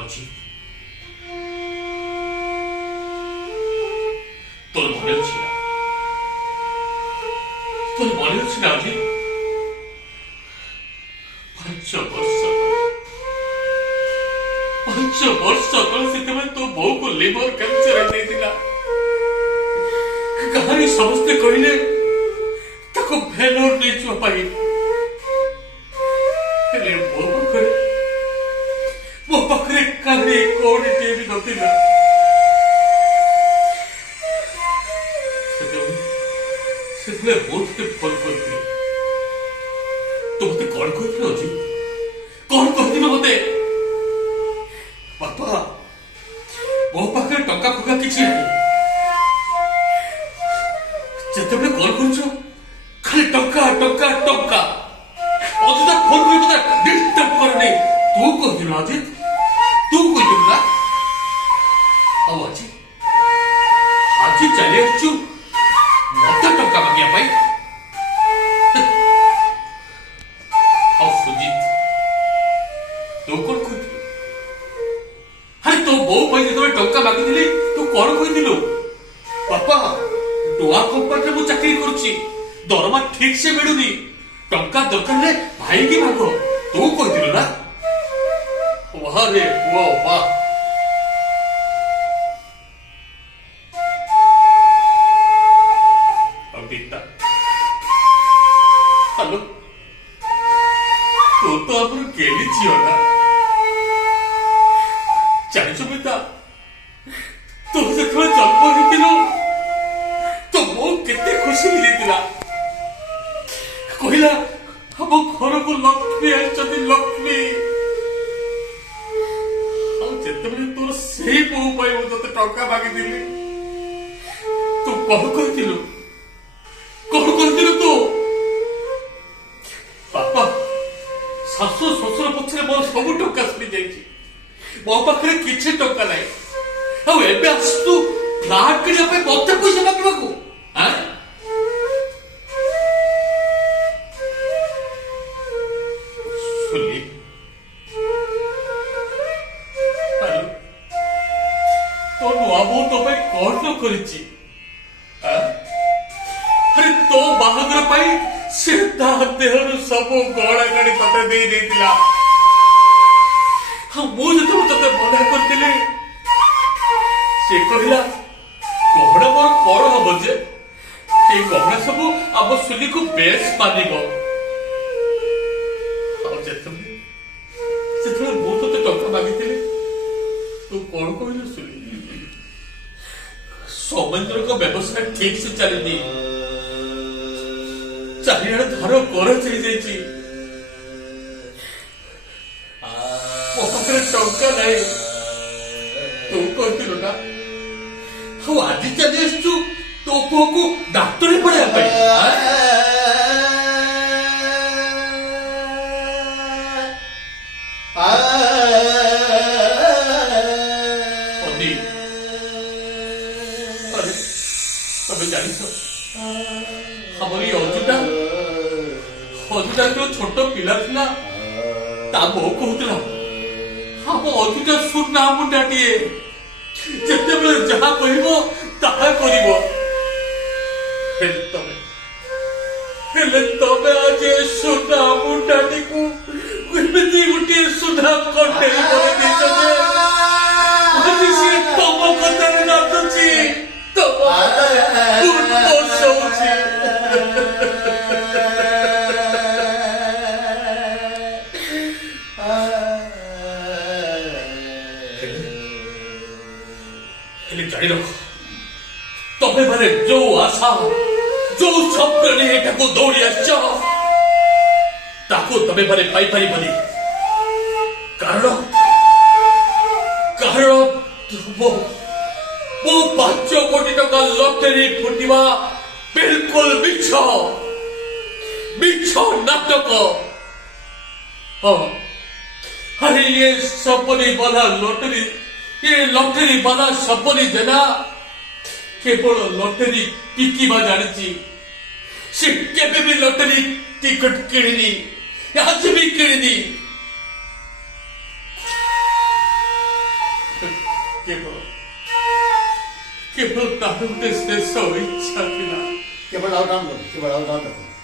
ଅଜିତ ତୋର ମନେ ଅଛି ନା ଅଜିତ 5 ବର୍ଷ ତଳେ ସେତେବେଳେ ତୋ ବୋଉକୁ ଲିଭର କ୍ୟାନ୍ସର ହେଇଯାଇଥିଲା। ଗାଁରେ ସମସ୍ତେ କହିଲେ ତାକୁ ଭେଲୋର ନେଇଯିବା ପାଇଁ। ହେଲେ ମୋ ପାଖରେ କାହାରି କୌଣସି ବି ନଥିଲା। ସେତେବେଳେ ମୁଁ ତତେ ଫୋନ କରିଥିଲି। ତୁ ମତେ କଣ କହିଥିଲୁ ଅଜିତ? କଣ କହିଥିଲୁ ମତେ? ବାପା ମୋ ପାଖରେ ଟଙ୍କା ଫଙ୍କା କିଛି ନାହିଁ। ଯେତେବେଳେ କଲ କରୁଛ ଖାଲି ଟଙ୍କା ଟଙ୍କା ଟଙ୍କା। ଅଜିତ ଫୋନ କରି ମତେ ଡିଷ୍ଟର୍ବ କରନି। ତୁ କହିଥିଲୁ ଅଜିତ, ତୁ କହିଥିଲୁ ନା? ଆଉ ଆଜି ଚାଲି ଆସିଛୁ ମତେ ଟଙ୍କା ମାଗିବା ପାଇଁ। ଆଉ ସୁଜିତ ତୁ କଣ କହିଥିଲୁ? ଆରେ ତୋ ବୋଉ ପାଇଁ ଯେତେବେଳେ ଟଙ୍କା ମାଗିଥିଲି ତୁ କଣ କହିଥିଲୁ? ବାପା ନୂଆ କମ୍ପାନୀରେ ମୁଁ ଚାକିରି କରୁଛି, ଦରମା ଠିକ ସେ ମିଳୁନି, ଟଙ୍କା ଦରକାର ହେଲେ ଭାଇକି ମାଗ, ତୁ କହିଥିଲୁ ନା? ବାହା ରେ ପୁଅ ବାହା। ହ୍ୟାଲୋ, ତୁ ତ ଆମର ଗେଲି ଝିଅ ନା। ଜାଣିଛୁ ପିତା, ତୁ ଯେତେବେଳେ ଜନ୍ମ ହେଇଥିଲୁ ତୋ ବୋଉ କେତେ ଖୁସି ହେଇଯାଇଥିଲା। କହିଲା ଆମ ଘରକୁ ଲକ୍ଷ୍ମୀ ଆସିଛନ୍ତି, ଲକ୍ଷ୍ମୀ। ଆଉ ଯେତେବେଳେ ତୋର ସେଇ ବୋଉ ପାଇଁ ମୁଁ ତତେ ଟଙ୍କା ମାଗିଥିଲି ତୁ କଣ କହିଥିଲୁ? କଣ କହିଥିଲୁ ତୁ? ବାପା ଶାଶୁ ଶ୍ୱଶୁର ପଛରେ ମୋର ସବୁ ଟଙ୍କା ସରି ଯାଇଛି, ମୋ ପାଖରେ କିଛି ଟଙ୍କା ନାହିଁ। ଆଉ ଏବେ ଆସୁ ଫ୍ଲାଟ କିଣିବା ପାଇଁ ମତେ ପଇସା ମାଗିବାକୁ? ତୋ ନୂଆ ବୋଉ ତୋ ପାଇଁ କଣ କରିଛି? ଆରେ ତୋ ବାହାଘର ପାଇଁ ସେ ତା ଦେହରୁ ସବୁ ଗଳା ଗାଡି ତତେ ଦେଇ ଦେଇଥିଲା। ମୁଁ ଯେତେବେଳେ ତତେ ମନା କରିଥିଲି ସେ କହିଲା ଗହଣା ମୋର କଣ ହବ ଯେ, ସେଇ ଗହଣା ସବୁ ଆମ ସୁନିକୁ ବେଶ ମାନିବ। ଆଉ ଯେତେବେଳେ ମୁଁ ତତେ ଟଙ୍କା ମାଗିଥିଲି ତୁ କଣ କହିଲୁ ସୁନି? ସୌମେନ୍ଦ୍ରଙ୍କ ବ୍ୟବସାୟ ଠିକ ସେ ଚାଲିନି, ଚାରିଆଡେ ଧାର କରଜ ହେଇଯାଇଛି, ମୋ ପାଖରେ ଟଙ୍କା ନାହିଁ, ତୁ କହିଥିଲୁ ନା? ଆଉ ଆଜି ଚାଲି ଆସିଛୁ ତୋ ପୁଅକୁ ଡାକ୍ତରୀ ପଢେଇବା ପାଇଁ। ତମେ ଜାଣିଛ ଆମର ଏଇ ଅଜୁଟା ଛୋଟ ପିଲା ଥିଲା, ତା ବୋଉ କହୁଥିଲା ଆମ ଅଜୁଟା ସୁନା ମୁଣ୍ଡାଟିଏ, ଯେତେବେଳେ ଯାହା କହିବ ତାହା କରିବ। ହେଲେ ତମେ ଆଜି ସୁନା ମୁଣ୍ଡାଟିକୁ ଏମିତି ଗୋଟିଏ ସୁନା କଣ୍ଢେଇ କରିଦେଇଛ ଯେ ଆଜି ସିଏ ତମ କଥାରେ ନାଚୁଛି, ତମ ଶୋଉଛି। ହେଲେ ଜାଣି ରଖ, ତମେ ମାନେ ଯୋଉ ଆଶା ଯୋଉ ସ୍ୱପ୍ନ ନେଇ ଏଠାକୁ ଦୌଡ଼ି ଆସିଛ ତାକୁ ତମେ ମାନେ ପାଇପାରିବନି। କାରଣ ମୋ 5 କୋଟି ଟଙ୍କା ଲଟେରୀ ଫୁଟିବା ବିଲକୁଲ ମିଛ ନାଟକ। अरे ये सपने वाला लॉटरी, ये लॉटरी वाला सपने देना केवल लॉटरी टिकिबा जानिछि, से केबे भी लॉटरी टिकट किणिनी, आज भी किणिनी। କେବଳ କେବଳ ତାର ଗୋଟେ ଶେଷ ଇଚ୍ଛା ଥିଲା। କେବଳ ଆଉ କାମ କର, କେବଳ ଆଉ କାମ କର।